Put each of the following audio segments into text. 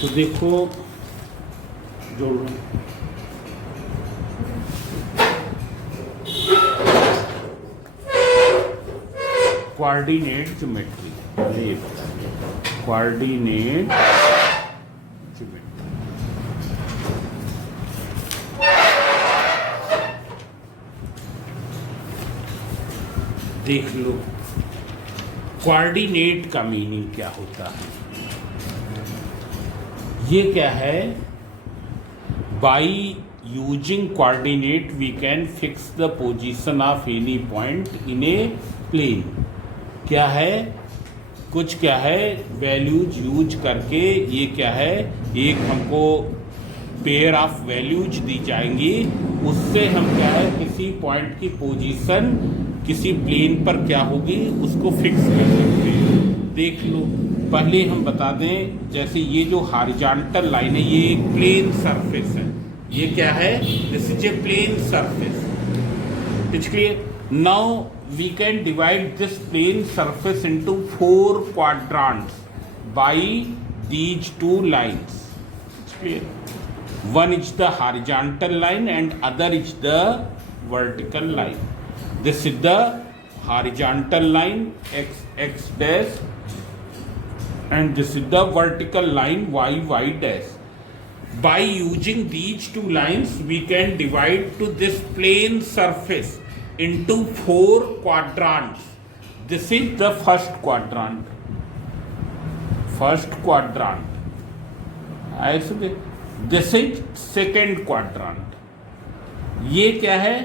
तो देखो जोड़ लो। कोऑर्डिनेट ज्योमेट्री, पहले ये बताइए कोऑर्डिनेट ज्योमेट्री। देख लो कोऑर्डिनेट का मीनिंग क्या होता है। ये क्या है, by using coordinate we can fix the position of any point in a plane. क्या है, कुछ क्या है, वैल्यूज यूज करके ये क्या है, एक हमको पेयर ऑफ वैल्यूज दी जाएंगी, उससे हम क्या है किसी पॉइंट की पोजीशन किसी प्लेन पर क्या होगी उसको फिक्स कर सकते हैं। देख लो पहले हम बता दें, जैसे ये जो हॉरिजॉन्टल लाइन है ये एक प्लेन सरफेस है। ये क्या है, this is a plane surface. It's clear. Now we can divide this plane surface into 4 quadrants by these 2 lines. It's clear. One is the horizontal line and other is the vertical line. This is the horizontal line x dash and this is the vertical line y dash. By using these 2 lines we can divide to this plane surface into 4 quadrants. This is the first quadrant. ऐसे this is second quadrant. ये क्या है,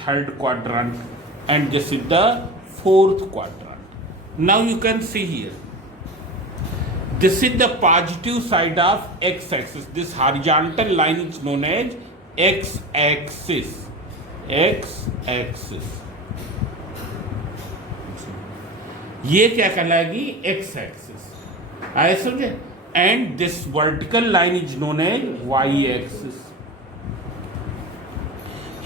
third quadrant and this is the fourth quadrant. Now you can see here. This is the positive side of x-axis. This horizontal line is known as x-axis. X-axis. ये क्या कहलाएगी, x-axis. आए समझे? And this vertical line is known as y-axis.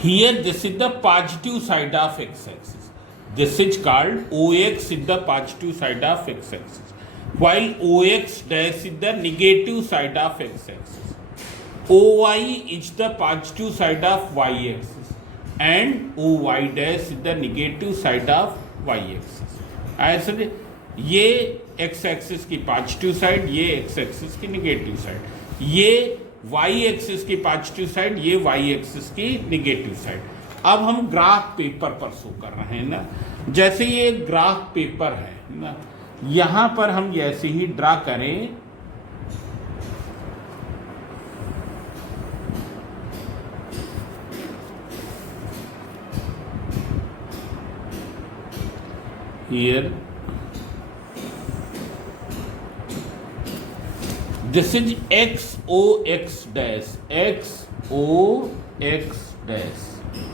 Here this is the positive side of x-axis. This is called OX is the positive side of x-axis. While OX dash is the negative side of x-axis. OY is the positive side of y-axis. And OY dash is the negative side of y-axis. ऐसे ये x-axis की positive side, ये x-axis की negative side, ये y-axis की positive side, ये y-axis की negative side. अब हम ग्राफ पेपर पर शो कर रहे हैं ना, जैसे ये ग्राफ पेपर है ना, यहां पर हम ऐसे ही ड्रा करें, here this is xox dash, xox dash,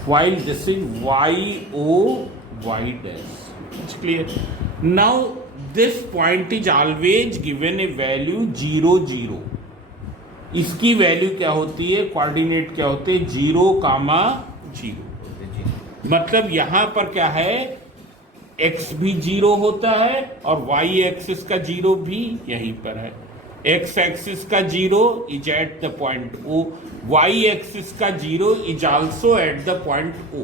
while this is yoy dash. It's clear. Now this point is always given a value 0 0. इसकी वैल्यू क्या होती है, कोऑर्डिनेट क्या होते हैं, 0, 0। मतलब यहां पर क्या है, x भी 0 होता है और y एक्सिस का 0 भी यहीं पर है। x एक्सिस का 0 is at the point O, y axis का 0 is also at the point O.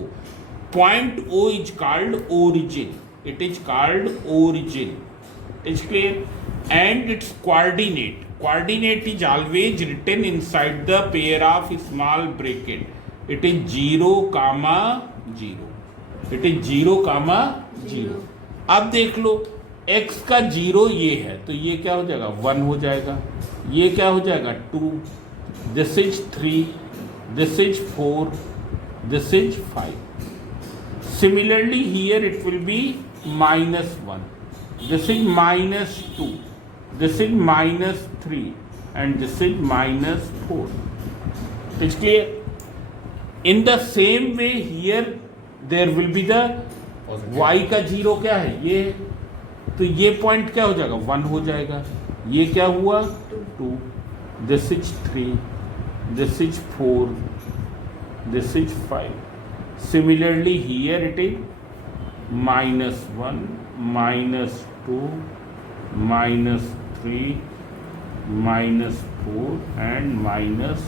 Point O is called origin. It is called origin. It's clear. And its coordinate. Coordinate is always written inside the pair of small bracket. It is 0, 0. It is 0, 0. अब देख लो x का 0 ये है, तो ये क्या हो जाएगा, 1 हो जाएगा। ये क्या हो जाएगा, 2, this is 3, this is 4, this is 5। Similarly here it will be -1, this is -2, this is -3 and this is -4. It's clear. In the same way here there will be the y का 0 क्या है, ये, तो ये पॉइंट क्या हो जाएगा, 1 हो जाएगा। ये क्या हुआ, 2, this is 3, this is 4, this is 5। Similarly here it is -1, -2, -3, -4 and -5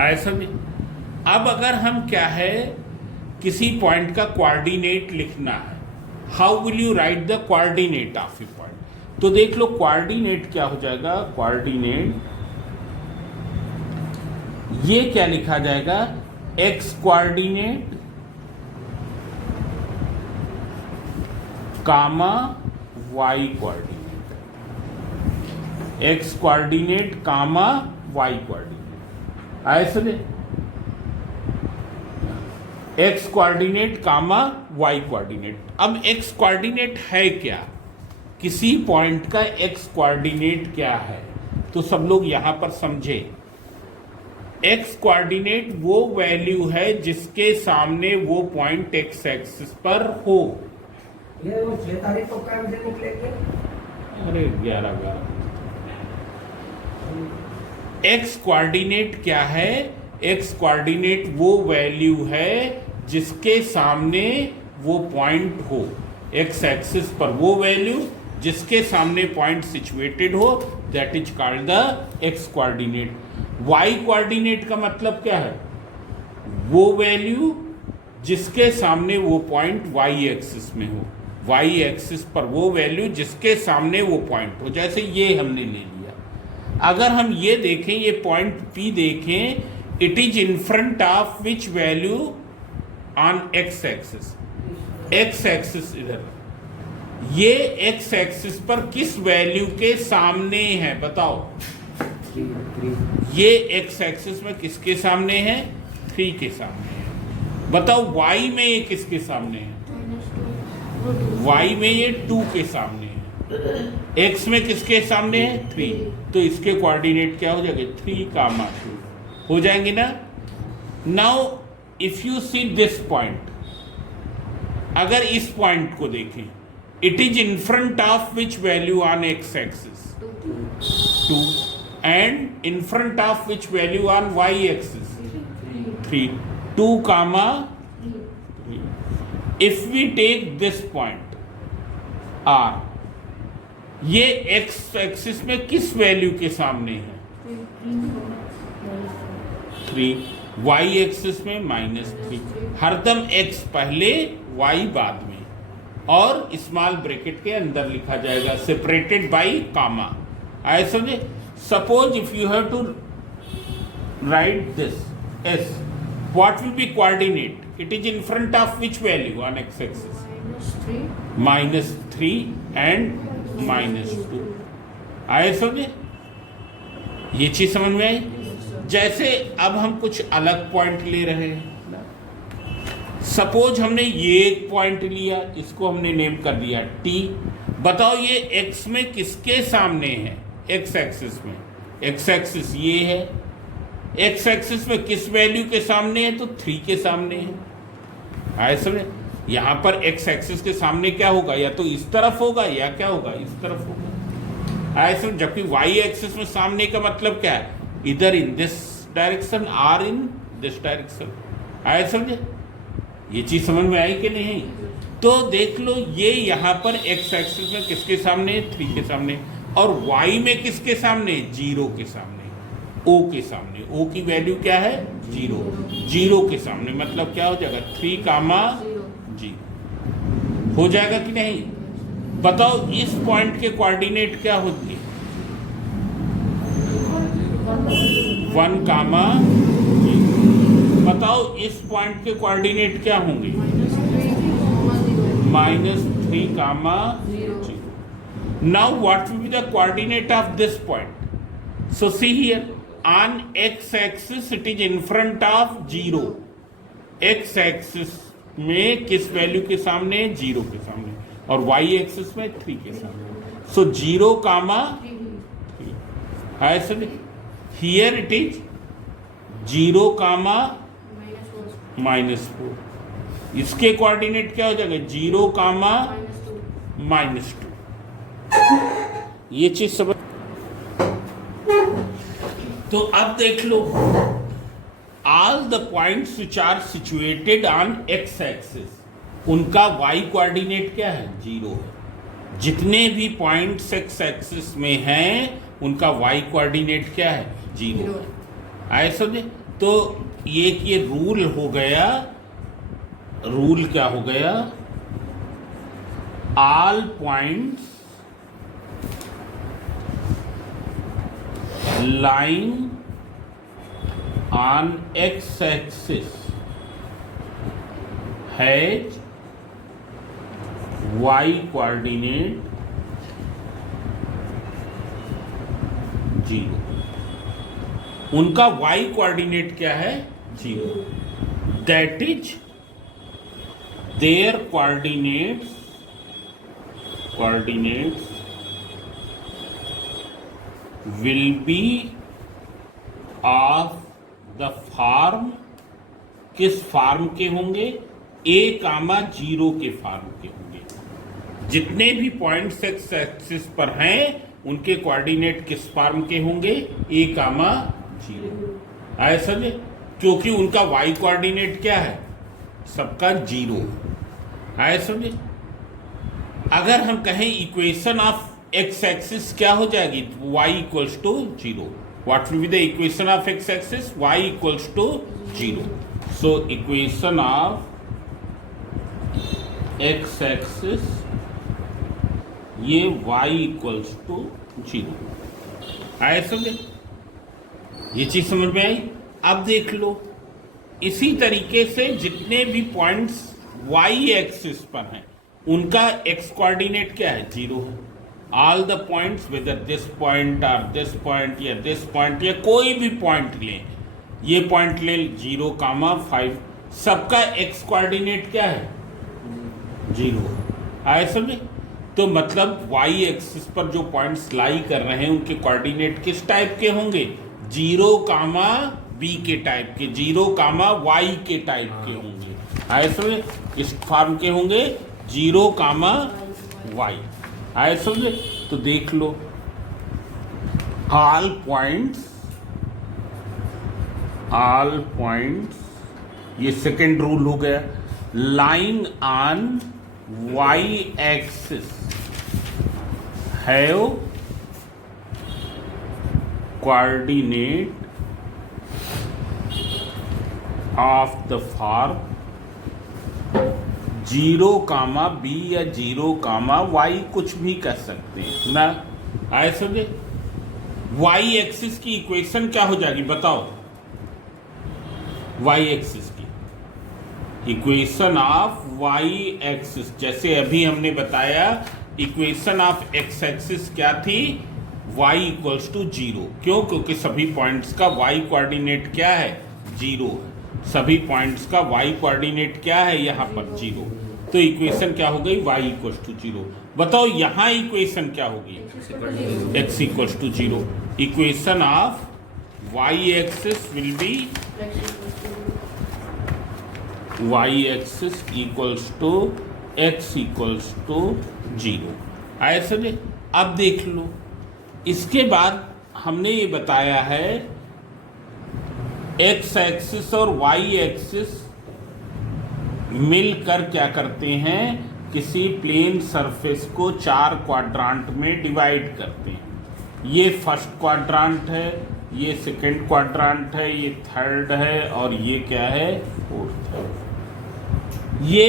ऐसा भी। अब अगर हम क्या है किसी पॉइंट का कोऑर्डिनेट लिखना है, how will you right the coordinate of A point? तो देख लो कोऑर्डिनेट क्या हो जाएगा, कोऑर्डिनेट ये क्या लिखा जाएगा, x coordinate comma y coordinate, x coordinate comma y coordinate, ऐसे x coordinate comma y coordinate. अब एक्स कोऑर्डिनेट है क्या, किसी पॉइंट का एक्स कोऑर्डिनेट क्या है, तो सब लोग यहां पर समझे। एक्स कोऑर्डिनेट वो वैल्यू है जिसके सामने वो पॉइंट एक्स एक्सिस पर हो। ये वो 6 तारीख को काम से निकलेंगे। अरे 11 एक्स कोऑर्डिनेट क्या है, एक्स कोऑर्डिनेट वो वैल्यू है जिसके सामने वो पॉइंट हो, एक्स एक्सिस पर वो वैल्यू जिसके सामने पॉइंट सिचुएटेड हो, that is called the x coordinate. Y coordinate का मतलब क्या है, वो वैल्यू जिसके सामने वो पॉइंट वाई एक्सिस में हो, वाई एक्सिस पर वो वैल्यू जिसके सामने वो पॉइंट हो। जैसे ये हमने ले लिया, अगर हम ये देखें, ये पॉइंट P देखें, it is in front of which value on x axis, x axis इधर, ये एक्स एक्सिस पर किस वैल्यू के सामने है बताओ, ये एक्स एक्सिस में किसके सामने है, 3 के सामने है। बताओ वाई में ये किसके सामने है, वाई में ये 2 के सामने है, एक्स में किसके सामने है, 3, तो इसके कोऑर्डिनेट क्या हो जाएंगे, 3, 2 हो जाएंगे ना। Now if you see this point, अगर इस पॉइंट को देखें, it is in front of which value on x axis, 2, and in front of which value on y axis, 3, 2, 3। If we take this point R, ये x axis में किस value के सामने है, 3, वाई एक्सिस में -3। हरदम एक्स पहले Y बाद में, और स्मॉल ब्रैकेट के अंदर लिखा जाएगा, सेपरेटेड बाई कामा। आई समझे। Suppose if you have to write this S, what will be coordinate, it is in front of which value on x axis, -3 and -2। आए समझे, ये चीज समझ में आई। जैसे अब हम कुछ अलग पॉइंट ले रहे हैं, सपोज हमने ये एक पॉइंट लिया, इसको हमने नेम कर दिया T। बताओ ये x में किसके सामने है, x एक्सिस में, x एक्सिस ये है, x एक्सिस में किस वैल्यू के सामने है, तो 3 के सामने है। आए समझे, यहां पर x एक्सिस के सामने क्या होगा, या तो इस तरफ होगा या क्या होगा, इस तरफ होगा। आए समझ, जबकि y एक्सिस में सामने का मतलब क्या है, इधर in this direction or in this direction. आए समझे, ये चीज समझ में आई कि नहीं। तो देख लो, ये यहाँ पर एक्स एक्सिस में किसके सामने, 3 के सामने, और वाई में किसके सामने, 0 के सामने, ओ के सामने। ओ की वैल्यू क्या है, 0, 0 के सामने, मतलब क्या हो जाएगा, 3, 0 हो जाएगा कि नहीं। बताओ इस पॉइंट के कोऑर्डिनेट क्या होंगे, 1, 0। बताओ इस पॉइंट के कोऑर्डिनेट क्या होंगे, -3, 0। Now what will be the coordinate of this point. So see here, on x axis it is in front of 0, x axis में किस वैल्यू के सामने, 0 के सामने, और वाई एक्सिस में 3 के सामने। सो 0, 3। Here it is 0, -4। इसके कोऑर्डिनेट क्या हो जाएगा, 0, -2। ये चीज समझ। तो अब देख लो, all the points which are situated on x axis, उनका वाई कोऑर्डिनेट क्या है, 0 है। जितने भी पॉइंट्स एक्स एक्सिस में हैं उनका वाई कोऑर्डिनेट क्या है, 0 है। आए समझे? तो ये रूल हो गया, रूल क्या हो गया, all points lying on x-axis has y coordinate 0। उनका y कोऑर्डिनेट क्या है, 0। That is their coordinates will be of the form, किस फॉर्म के होंगे, a,0 के फॉर्म के होंगे। जितने भी पॉइंट्स एक्स एक्सिस पर हैं उनके कोऑर्डिनेट किस फॉर्म के होंगे, a,0। आए समझे? क्योंकि उनका y कोऑर्डिनेट क्या है, सबका 0। आए समझे? अगर हम कहें इक्वेशन ऑफ एक्स एक्सिस क्या हो जाएगी, y equals to 0। What will be the equation of x axis, y equals to 0। So equation of x axis ये y इक्वल्स टू 0। आए समझे? ये चीज समझ में आई? अब देख लो, इसी तरीके से जितने भी पॉइंट्स y एक्सिस पर हैं उनका x कोऑर्डिनेट क्या है, 0 है। All the points whether this point और दिस पॉइंट या दिस पॉइंट या कोई भी पॉइंट लें, ये पॉइंट लें 0,5, सबका x कोऑर्डिनेट क्या है, 0। आए समझे? तो मतलब y एक्सिस पर जो पॉइंट्स लाई कर रहे हैं उनके कोऑर्डिनेट किस टाइप के होंगे, 0,b के टाइप के, 0,y के टाइप के होंगे। आए समझे? किस फॉर्म के होंगे, 0,y। आए समझे? तो देख लो, ऑल पॉइंट्स ये सेकेंड रूल हो गया, line on y axis have coordinate of the form 0,b या 0,y, कुछ भी कर सकते हैं ना। आए समझे? y एक्सिस की इक्वेशन क्या हो जाएगी बताओ, y एक्सिस की इक्वेशन ऑफ y एक्सिस, जैसे अभी हमने बताया इक्वेशन ऑफ x एक्सिस क्या थी, y इक्वल्स टू 0। क्यों? क्योंकि सभी पॉइंट्स का y कोऑर्डिनेट क्या है, 0 है। सभी पॉइंट्स का y कोऑर्डिनेट क्या है, यहाँ पर 0। तो इक्वेशन क्या हो गई, y इक्वल्स टू 0। बताओ यहाँ इक्वेशन क्या होगी, x equals to 0। Equation of y axis will be y axis equals to x equals to 0। आए समझे? अब देख लो, इसके बाद हमने ये बताया है x एक्सिस और y एक्सिस मिलकर क्या करते हैं, किसी प्लेन सरफेस को 4 क्वाड्रांट में डिवाइड करते हैं। ये फर्स्ट क्वाड्रांट है, ये सेकंड क्वाड्रांट है, ये थर्ड है और ये क्या है, फोर्थ है। ये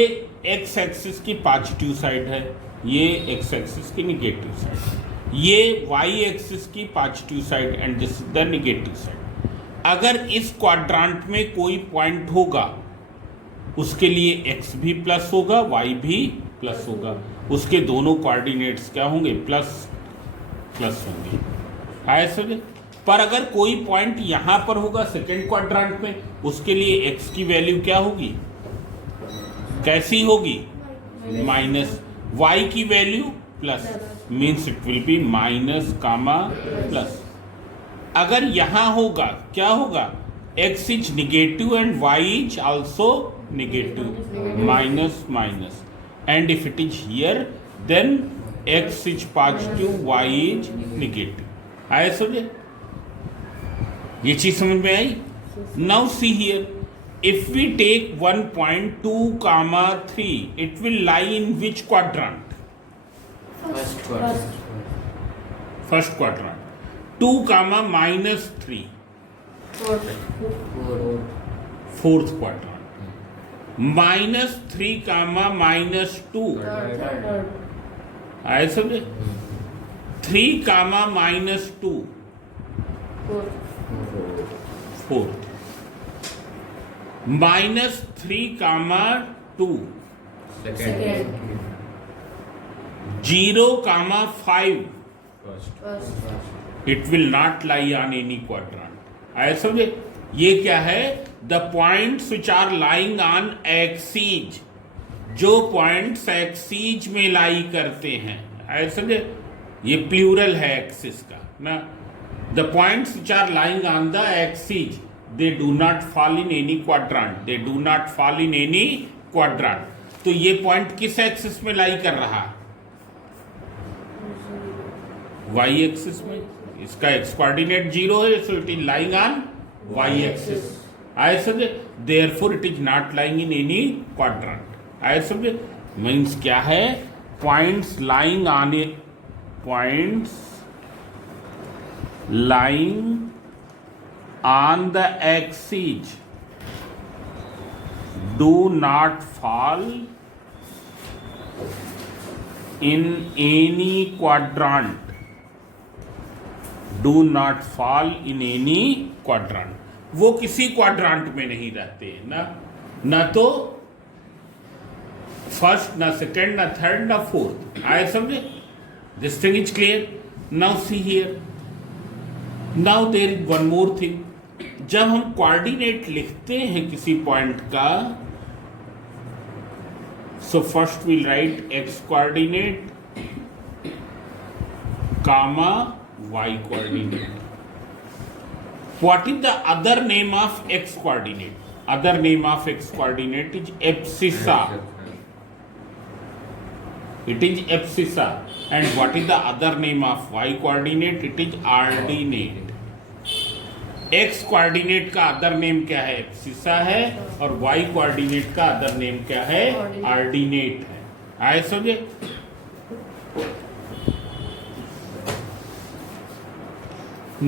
x एक्सिस की पॉजिटिव साइड है, ये x एक्सिस की निगेटिव साइड है, ये y एक्सिस की positive side and this is the negative side. अगर इस क्वाड्रांट में कोई पॉइंट होगा उसके लिए x भी प्लस होगा, y भी प्लस होगा, उसके दोनों कोऑर्डिनेट्स क्या होंगे, प्लस प्लस होंगे। आए समझे? पर अगर कोई पॉइंट यहाँ पर होगा सेकेंड क्वाड्रांट में, उसके लिए x की वैल्यू क्या होगी, कैसी होगी, माइनस, y की value plus, means it will be minus comma plus. अगर यहाँ होगा क्या होगा, x is negative and y is also negative, minus minus, and if it is here then x is positive, y is negative। आया समझे? ये चीज समझ में आई? Now see here, if we take one point 2, 3, it will lie in which quadrant? First quadrant, 2 comma -3 fourth quadrant, -3 comma -2 आए समझे, 3 comma -2 fourth, -3 comma 2 0 comma 5 it will not lie on any quadrant. आए समझे, ये क्या है, the points which are lying on axes, जो points axes में lie करते हैं। आए समझे, ये प्लूरल है एक्सिस का ना, the points which are lying on the axes they do not fall in any quadrant, they do not fall in any quadrant. तो ये पॉइंट किस एक्सिस में लाई कर रहा है, y एक्सिस में, इसका x कोऑर्डिनेट 0 है, सो it is lying on y axis. आए समझे, therefore it is not lying in any quadrant. आए समझे, मीन्स क्या है, points lying on A, points lying on the axis do not fall in any quadrant, do not fall in any quadrant. वो किसी quadrant में नहीं रहते हैं ना तो फर्स्ट, ना सेकेंड, ना थर्ड, ना फोर्थ। आए समझे, this thing is clear. Now see here, now there is one more thing, जब हम कोऑर्डिनेट लिखते हैं किसी पॉइंट का, so first will write x coordinate comma y coordinate. What is the other name of x coordinate? Other name of x coordinate is abscissa. It is abscissa. And what is the other name of y coordinate? It is ordinate. x coordinate का other name क्या है, abscissa है, और y coordinate का other name क्या है, ordinate है। आए समझे,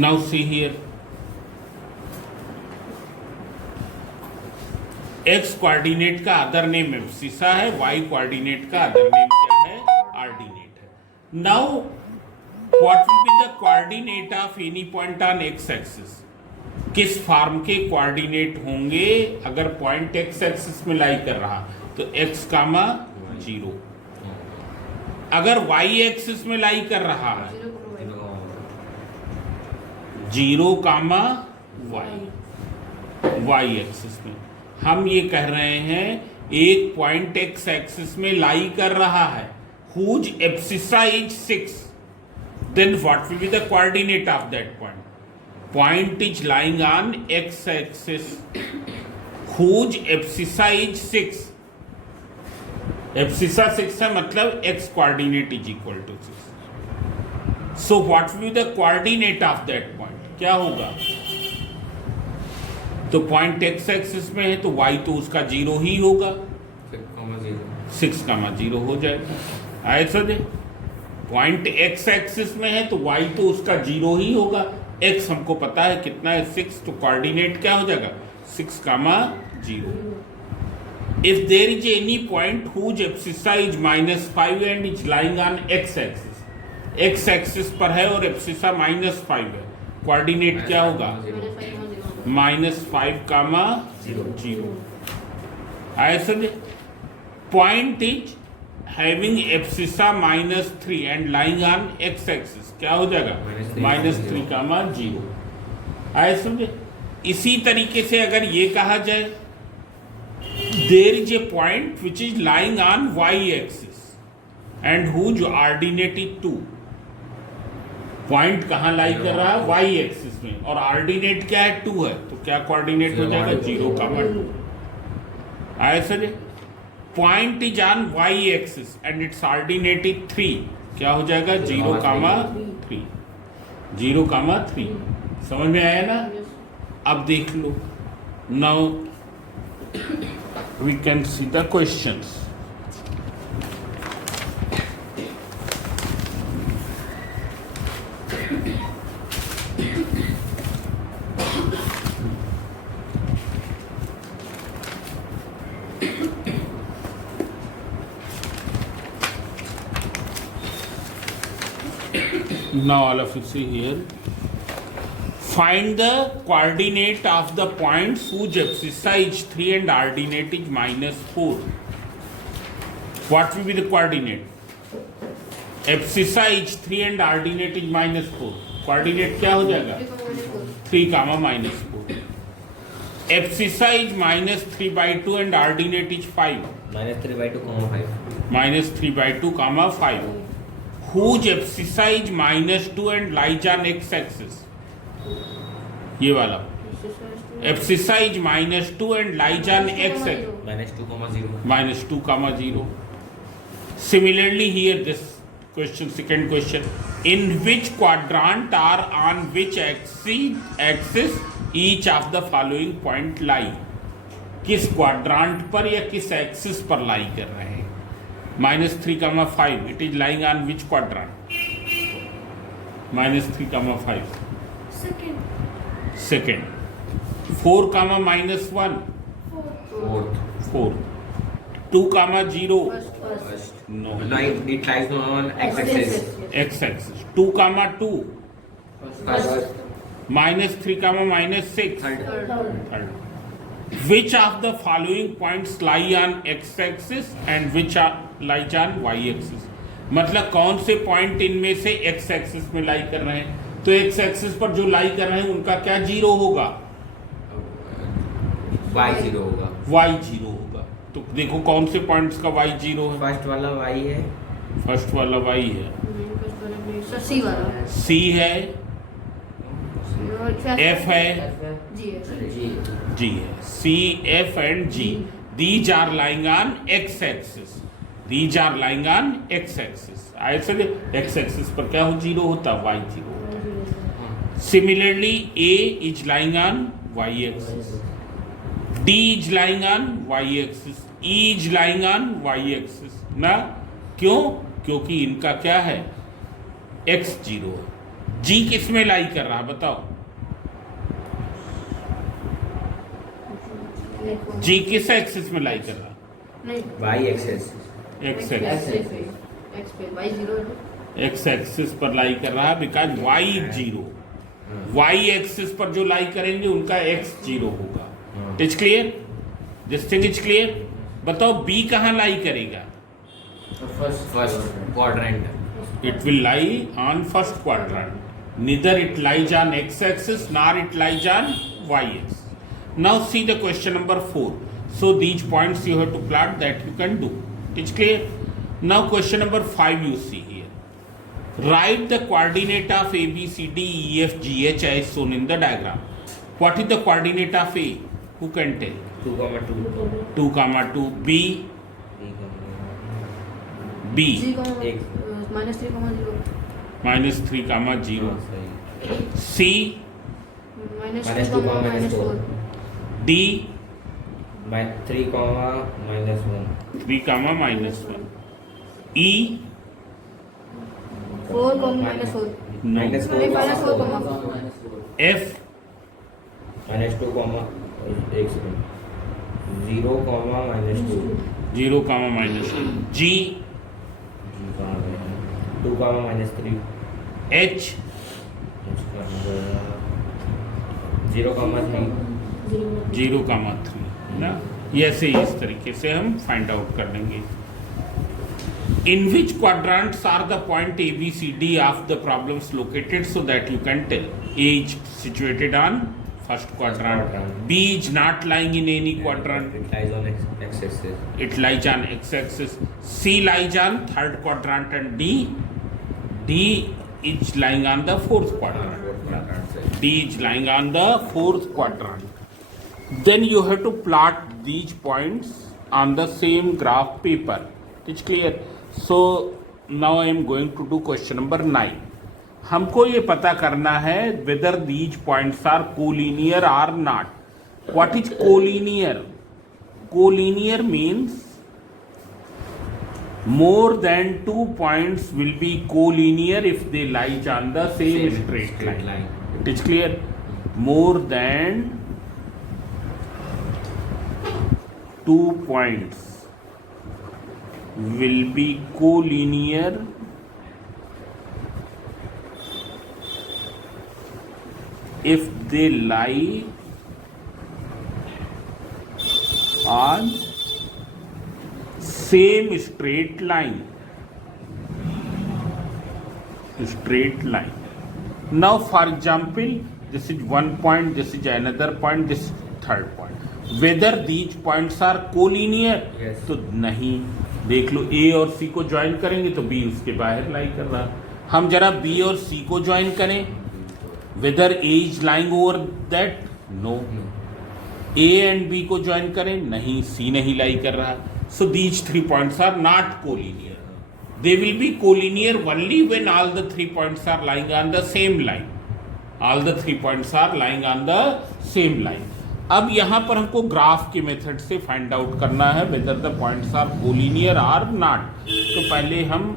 now see here, x coordinate का अदर नेम एब्सिसा है, y कोऑर्डिनेट का अदर नेम क्या है, ऑर्डिनेट है। Now what will be the coordinate of any point on x axis, किस फॉर्म के कोऑर्डिनेट होंगे अगर पॉइंट x एक्सिस में लाई कर रहा, तो x कामा 0, अगर y एक्सिस में लाई कर रहा है 0 कामा y एक्सिस में। हम ये कह रहे हैं एक पॉइंट x एक्सिस में लाई कर रहा है, whose abscissa is 6, then what will be the coordinate of that point? Point is lying on x axis whose abscissa is 6, abscissa 6 है, मतलब x coordinate is equal to 6. So what will be the coordinate of that point? क्या होगा, तो point x axis में है तो y तो उसका 0 ही होगा, 6,0 हो जाएगा। आए समझे, पॉइंट x एक्सिस में है तो y तो उसका 0 ही होगा, x हमको पता है कितना है 6, तो कोऑर्डिनेट क्या हो जाएगा 6,0। If there is any point whose abscissa is -5 and is lying on x axis, x axis पर है और एब्सिसा -5 है, कोऑर्डिनेट क्या होगा -5,0। आए समझे, point is having abscissa -3 and lying on x axis, क्या हो जाएगा -3,0। आए समझे, इसी तरीके से अगर ये कहा जाए there is a point which is lying on y axis and whose ordinate is 2, point कहाँ लाई कर रहा है y एक्सिस में, और ऑर्डिनेट क्या है 2 है, तो क्या कोऑर्डिनेट हो जाएगा 0,2। आया sir, point is on y axis and it's ordinate is 3, क्या हो जाएगा 0,3, 0,3। समझ में आया ना, अब देख लो, now we can see the questions. Now all of you see here. Find the coordinate of the points whose abscissa is 3 and ordinate is -4. What will be the coordinate? Abscissa is 3 and ordinate is -4. Coordinate क्या हो जाएगा? 3, -4. Abscissa is -3/2 and ordinate is 5. -3/2, 5. -3/2, 5. Whose abscissa is -2 and lies on x-axis? ये वाला abscissa is -2 and lies on x-axis. -2,0. -2, 0. Similarly here this question, second question, in which quadrant or on which axis each of the following point lie? किस quadrant पर या किस axis पर लाई कर रहे हैं? -3, 5 it is lying on which quadrant? -3, 5 second. 4, -1 4. 2, 0 no It lies on x-axis. x-axis. 2, 2 First. -3, -6 third. Which of the following points lie on x-axis and which lies on y-axis? मतलब कौन से पॉइंट इनमें से x-axis में लाई कर रहे हैं? तो x-axis पर जो लाई कर रहे हैं उनका क्या 0 होगा? y0 होगा. y0 होगा. तो देखो कौन से पॉइंट्स का y0 है? फर्स्ट वाला y है. फर्स्ट वाला y है, सी वाला c है, f है, जी है g है. c, f and g. These are lying on x-axis. These are lying on x-axis. ऐसे x-axis पर क्या हो 0 होता है? y0. Similarly, A is lying on y-axis. D is lying on y-axis. E is lying on y-axis. ना क्यों? क्योंकि इनका क्या है? x0 है. G किस में लाई कर रहा बताओ? G किस एक्सिस में लाई कर रहा? नहीं y-axis. x axis. एक्स पे वाई 0 है x एक्सिस पर लाई कर रहा है बिकॉज y 0. y एक्सिस पर जो लाई करेंगे उनका x0 होगा. It's clear? This thing is clear? बताओ B कहाँ लाई करेगा? First quadrant. It will lie on first quadrant. Neither it lies on x-axis nor it lies on y-axis. Now see the question number 4. So these points you have to plot that you can do. It's clear? Now question number 5 you see here. Write the coordinate of A, B, C, D, E, F, G, H as shown in the diagram. What is the coordinate of A? Who can tell? 2,2. 2, 2. B, B. जी का एक. -3,0 -3, 0. C, -2,-4 D, 3, -1. 3, -1. E, 4, no. -4 F, -2, एक second. 0, -2. 0, -2. G, 2, -3. H, 0, 3. 0, 3 ना. ये ऐसे ही इस तरीके से हम फाइंड आउट कर लेंगे. In which quadrants are the point A, B, C, D of the problems located so that you can tell? A is situated on first quadrant. B is not lying in any quadrant. It lies on x-axis. It lies on x-axis. C lies on third quadrant and D is lying on the fourth quadrant. D is lying on the fourth quadrant. Then you have to plot these points on the same graph paper. It's clear? So now I am going to do question number 9. हमको ये पता करना है whether these points are collinear or not. What is collinear? Collinear means more than 2 points will be collinear if they lie on the same straight line. It is clear? More than two points will be collinear if they lie on same straight line. Now for example, this is one point, this is another point, this is third point. Whether these points are collinear, Yes. तो नहीं. देख लो A और C को join करेंगे तो B उसके बाहर लाई कर रहा. हम जरा B और C को ज्वाइन करें, whether A is lying over that, no. A and B को ज्वाइन करें, नहीं, C नहीं लाई कर रहा. So these 3 points are not collinear. They will be collinear only when all the 3 points are lying on the same line. All the 3 points are lying on the same line. अब यहाँ पर हमको graph के method से find out करना है whether the points are collinear or not. तो पहले हम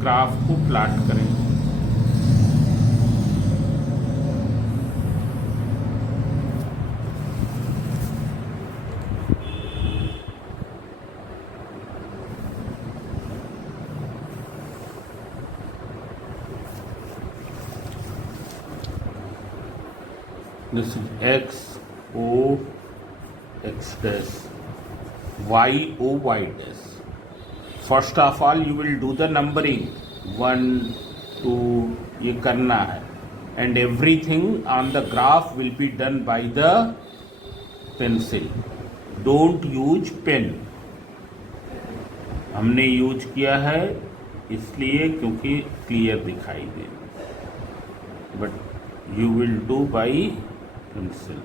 ग्राफ को प्लॉट करेंगे. This is x o x dash, y o y dash. First of all, you will do the numbering 1 2 ये करना है, and everything on the graph will be done by the pencil. Don't use pen. हमने use किया है इसलिए क्योंकि clear दिखाई दे, but you will do by pencil.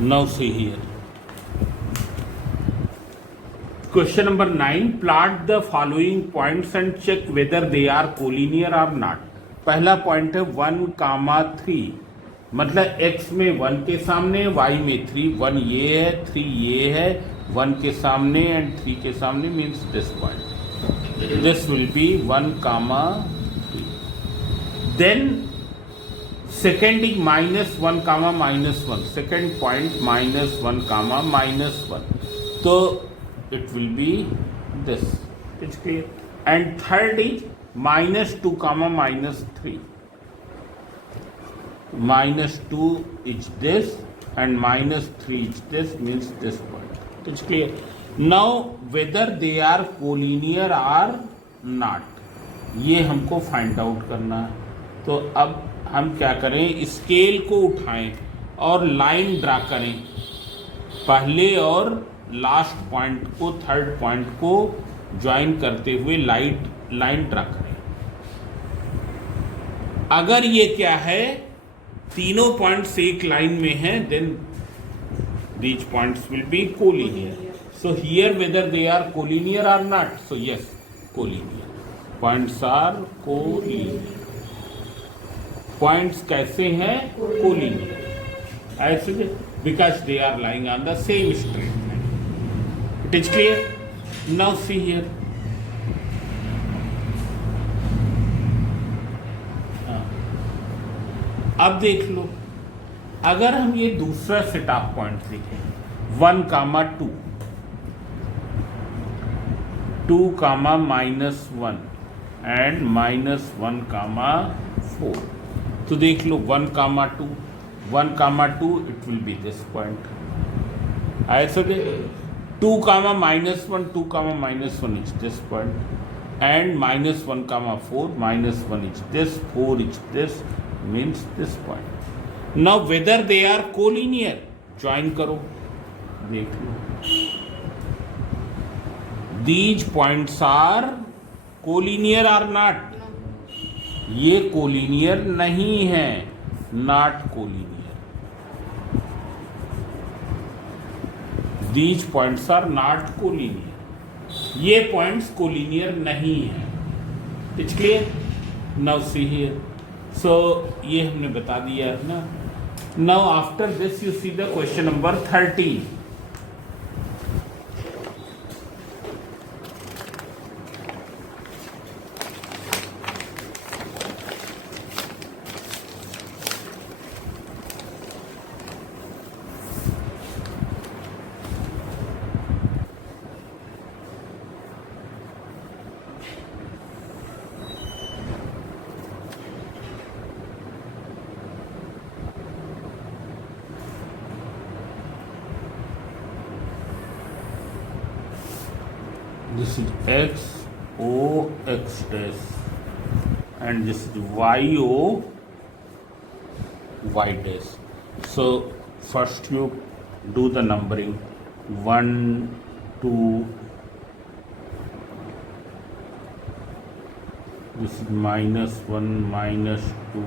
Now see here. Question number 9. Plot the following points and check whether they are collinear or not. पहला point है 1,3, मतलब x में 1 के सामने, y में 3, 1 ये है, 3 ये है, 1 के सामने एंड 3 के सामने means this point. This will be 1,3. Then second is -1, -1. Second point -1, -1. तो it will be this. It's clear. And third is -2, -3. -2 is this and -3 is this, means this point. It's clear. Now whether they are collinear or not, ये हमको find out करना है. तो अब हम क्या करें, स्केल को उठाएं और लाइन ड्रा करें. पहले और लास्ट पॉइंट को, थर्ड पॉइंट को ज्वाइन करते हुए लाइन ड्रा करें. अगर ये क्या है, तीनों पॉइंट्स एक लाइन में हैं, then these points will be collinear. So here whether they are collinear or not, so yes, collinear. Points are collinear. Points कैसे हैं? Collinear. ऐसे because they are lying on the same straight line. It is clear? Now see here. अब देख लो, अगर हम ये दूसरा set of point देखें 1, 2, 2, -1 एंड -1, 4. तो देख लो 1, 2, 1, 2 it will be this point. ऐसे 2, -1, 2, -1 is this point and -1, 4, -1 is this, 4 is this, means this point. Now whether they are collinear, join करो, देख लो. These points are collinear or not? ये collinear नहीं है, not collinear. These points are not collinear. ये points collinear नहीं है. It's clear? Now see here. So ये हमने बता दिया है ना. Now after this you see the question number 13. this is x o x dash and this is y o y dash. So first you do the numbering 1 2 this is -1 -2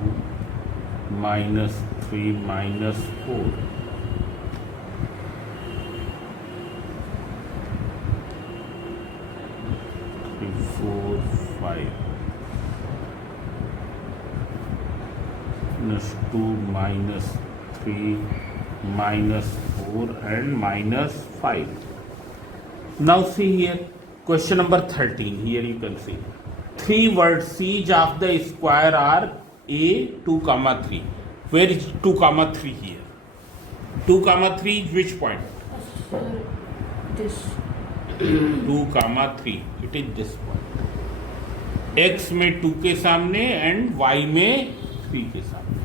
-3 -4 4 5 -2 -3 -4 and -5. Now see here question number 13. Here you can see 3 vertices of the square are a 2 comma 3. Where is 2 comma 3 here? 2 comma 3 is which point? This. 2 comma 3 it is this point. x में 2 के सामने and y में 3 के सामने.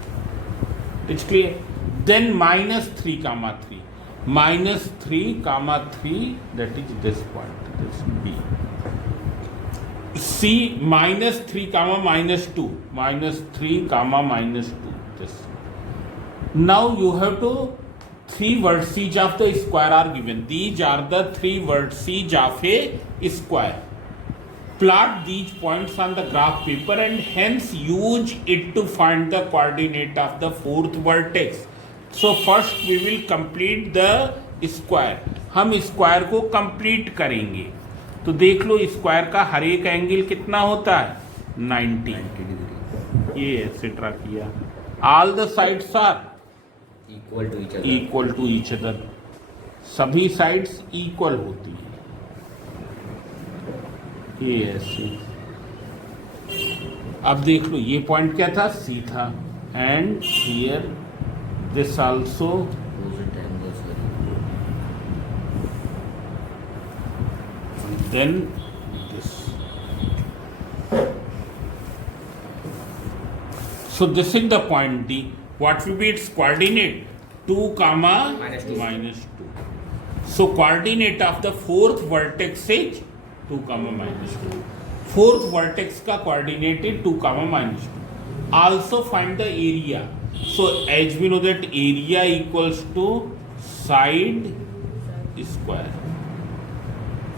It's clear? Then -3 comma 3 -3 comma 3 that is this point, this B. C -3 comma -2 -3 comma -2 this. Now you have to 3 vertices of the square are given. These are the 3 vertices of a square. Plot these points on the graph paper and hence use it to find the coordinate of the fourth vertex. So first we will complete the square. हम square को complete करेंगे. तो देख लो square का हर एक angle कितना होता है 90 डिग्री. ये एक्सेट्रा किया. All the sides are equal to each other. सभी साइड्स इक्वल होती है. ये ऐसे. अब देख लो ये पॉइंट क्या था सी था and here this also then this. So this is the point D. What will be its coordinate? 2 comma minus 2. So coordinate of the fourth vertex is 2 comma minus 2. Fourth vertex का coordinate is 2 comma minus 2. Also find the area. So as we know that area equals to side square.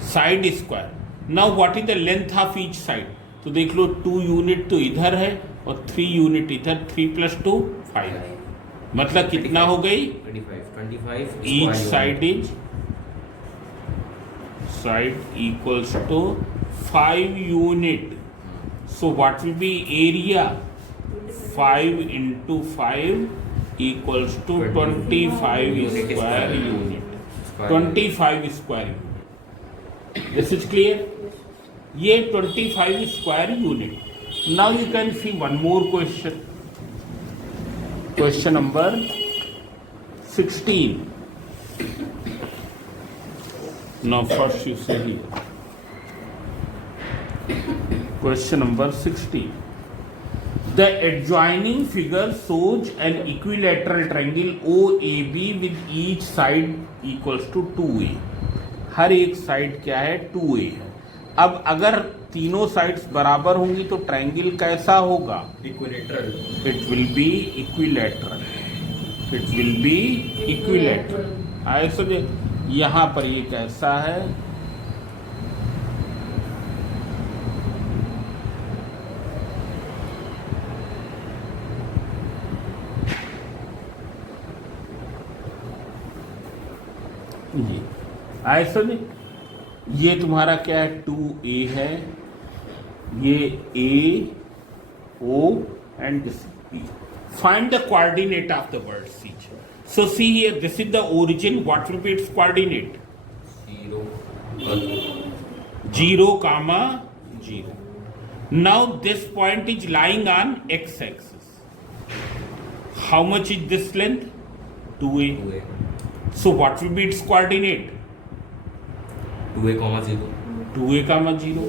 Side square. Now what is the length of each side? तो देख लो 2 unit तो इधर है और 3 unit इधर. 3 + 2 5. मतलब कितना हो गई 25. Each side equals to 5 unit. So what will be area 5 × 5 equals to 25 square unit. 25 square unit. This is clear? ये 25 square unit. Now you can see one more question. Question number 16. Now first you see here. Question number 16. The adjoining figure shows an equilateral triangle OAB with each side equals to 2A. हर एक side क्या है 2A है. अब अगर तीनों sides बराबर होंगी तो ट्रायंगल कैसा होगा equilateral. It will B equilateral. It will B equilateral. ऐसे यहाँ पर ये कैसा है ये ऐसा नहीं. ये तुम्हारा क्या है 2A है. ये A O and this B. Find the coordinate of the vertices. So see here, this is the origin. What will be its coordinate? 0, comma 0. Now this point is lying on x-axis. How much is this length? 2A. So what will be its coordinate? 2A, 0. 2A, 0.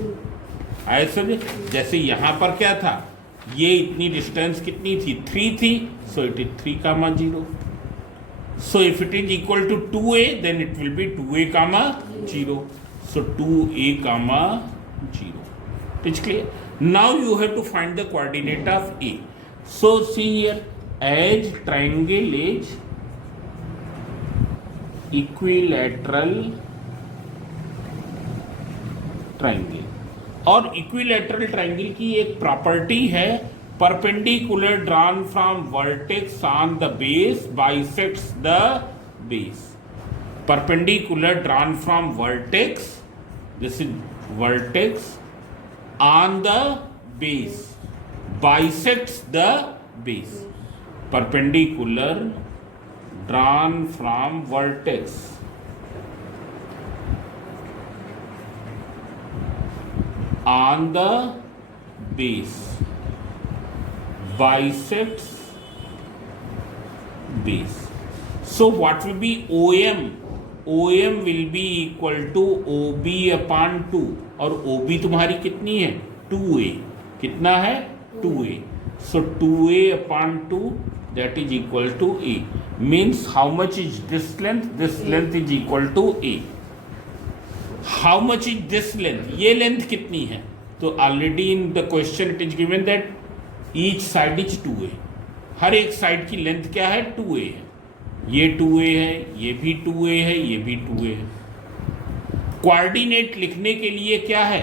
ऐसे जैसे यहाँ पर क्या था ये इतनी distance कितनी थी 3 थी. So it is 3, 0. So if it is equal to 2A then it will be 2A, 0. So 2a comma 0. It's clear. Now you have to find the coordinate of a. So see here, as triangle is equilateral triangle, और equilateral triangle की एक property है, perpendicular drawn from vertex on the base bisects the base. Perpendicular drawn from vertex, this is vertex, on the base bisects the base. Perpendicular drawn from vertex on the base bisects base. So what will be OM? OM will be equal to OB upon 2, और OB तुम्हारी कितनी है 2A. कितना है 2A. So 2A upon 2, that is equal to A. Means how much is this length? This length is equal to A. How much is this length? ये length कितनी है? तो already in the question it is given that each side is 2A. हर एक side की length क्या है 2A है. ये 2A है, ये भी 2A है, ये भी 2A है. कोऑर्डिनेट लिखने के लिए क्या है,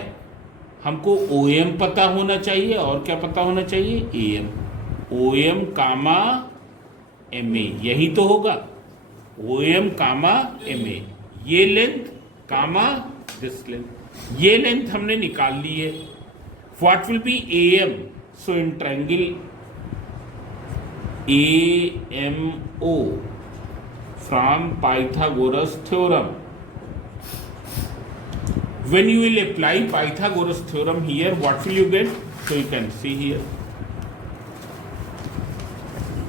हमको OM पता होना चाहिए और क्या पता होना चाहिए AM. OM कामा MA, यही तो होगा. OM कामा MA, ये लेंथ कामा दिस लेंथ, ये लेंथ हमने निकाल ली है. What will B AM? So in triangle AMO from Pythagoras theorem, when you will apply Pythagoras theorem here, what will you get? So you can see here,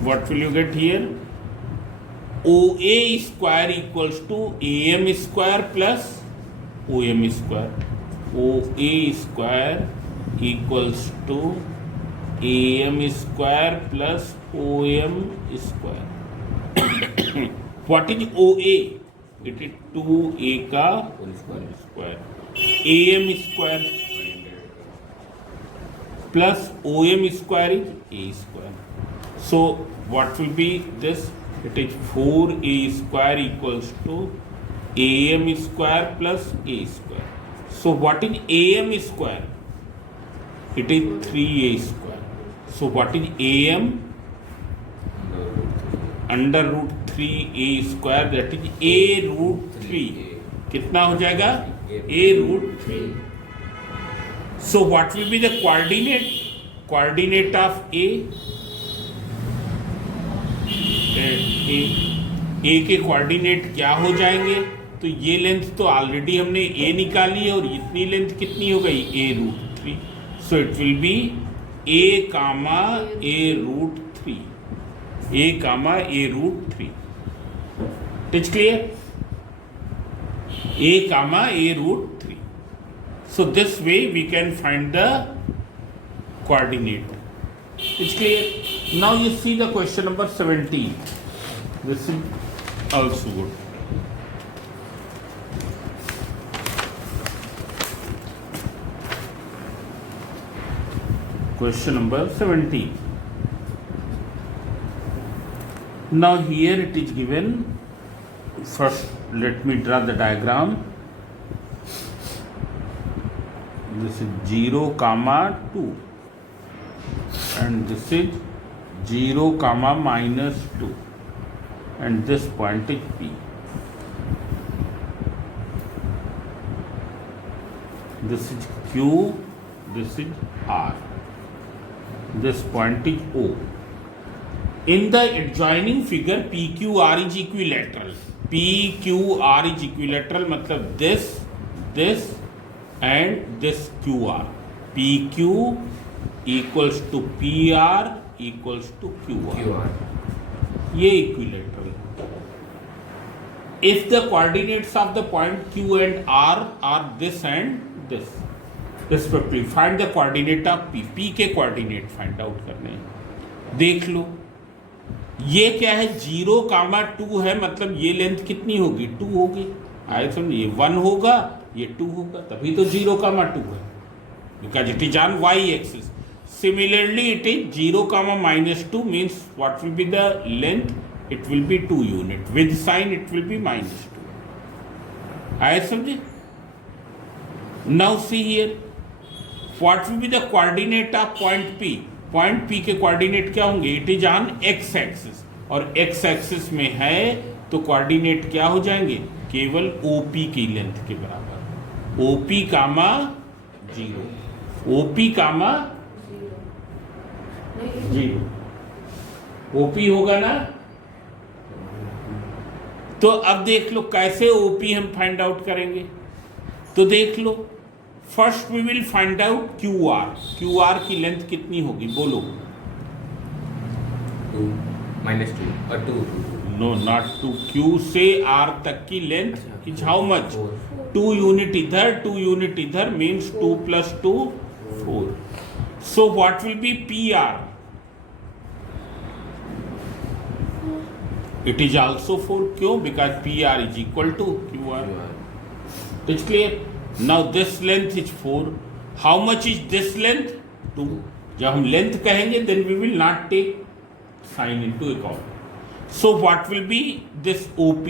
what will you get here? OA square equals to AM square plus OM square. OA square equals to AM square plus OM square. What is OA? It is 2A का whole square. AM square plus OM square is A square. So what will be this? It is 4A square equals to AM square plus A square. So what is AM square? It is 3A square. So what is AM? Under root 3A square, that is A root 3. कितना हो जाएगा A root 3. So what will be the coordinate of A के coordinate क्या हो जाएंगे? तो ये length तो ऑलरेडी हमने A निकाली है, और इतनी लेंथ कितनी हो गई A root 3. So it will be A comma A root 3. A comma A root 3. It's clear? A comma A root 3. So this way we can find the coordinate. It's clear? Now you see the question number 17. This is also good. Question number 17. Now here it is given, first let me draw the diagram. This is 0 comma 2, and this is 0 comma minus 2, and this point is P. This is Q, this is R, this point is O. In the adjoining figure, PQR is equilateral. PQR is equilateral, मतलब this and this QR. PQ equals to PR equals to QR. ये equilateral. If the coordinates of the point Q and R are this and this, respectively, find the coordinate of P. P के coordinate find out करने हैं. देख लो, ये क्या है 0 कामा 2 है, मतलब ये लेंथ कितनी होगी 2 होगी. आए समझ, ये 1 होगा, ये 2 होगा, तभी तो 0, 2 है, because it is on y axis. Similarly, it is 0, -2 means what will be the length? It will be 2 unit. With sign, it will be -2. आए समझे? Now see here. What will be the coordinate of point P? Point P के coordinate क्या होंगे? It is on x axis. और x axis में है तो coordinate क्या हो जाएंगे? केवल OP की लेंथ के बराबर. OP, 0. OP, 0. OP होगा ना? तो अब देख लो कैसे OP हम फाइंड आउट करेंगे. तो देख लो, first we will find out QR. QR की लेंथ कितनी होगी बोलो? 2 -2 और 2. No, not 2. Q से R तक की length is how much? 2 unit इधर, 2 यूनिट इधर, means 2 + 2 4. So what will be PR? It is also 4. क्यों? Because PR is equal to QR. It's clear? Now this length is 4. How much is this length? 2. जब हम length कहेंगे then we will not take sign into account. So what will be this OP?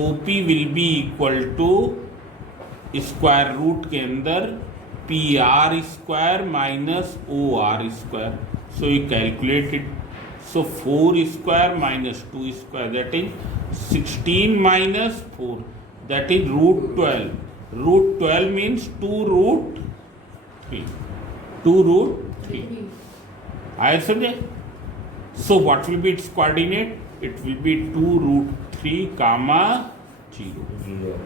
OP will be equal to square root के अंदर PR square minus OR square. So you calculate it. So 4 square minus 2 square, that is 16 minus 4, that is √12. √12 means 2√3. 2√3. I समझे? So what will be its coordinate? It will be 2√3, 0. 0.